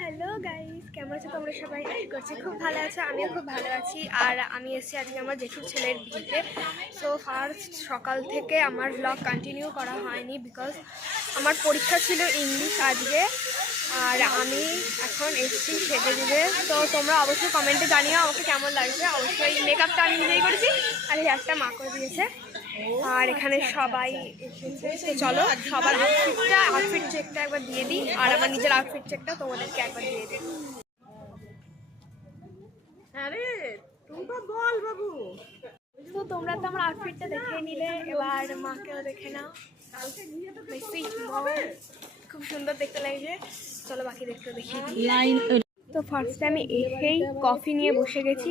Hello guys, কেমন আছো তোমরা সবাই? করছি খুব ভালো আছো, আমিও খুব ভালো আছি। আর আমি এসেছি আজকে আমার জেঠুর ছেলের বিয়েতে। সো ফার্স্ট সকাল থেকে আমার ব্লগ কন্টিনিউ করা হয়নি বিকজ আমার পরীক্ষা ছিল ইংলিশ আজকে। আর আমি এখন এসেছি সেজে গুজে। তো তোমরা অবশ্যই কমেন্টে জানিও আমাকে কেমন লাগছে। অবশ্যই মেকআপটা আমি নিজেই করেছি আর হেয়ারটা মা করে দিয়েছে। আর এখানে সবাই এসেছে, তো চলো সবার আউটফিট চেকটা একবার দিয়ে দিই। আর আমার নিজের আউটফিট চেকটা তোমাদেরকে একবার দিয়ে দিই। আরে টুম্পা বল বাবু। তো তোমরা তো আমার আউটফিটটা দেখে নিলে, এবার মাকেও দেখে নাও। খুব সুন্দর দেখতে লাগছে, চলো বাকি দেখতে দেখি। তো ফার্স্টে আমি এসেই কফি নিয়ে বসে গেছি।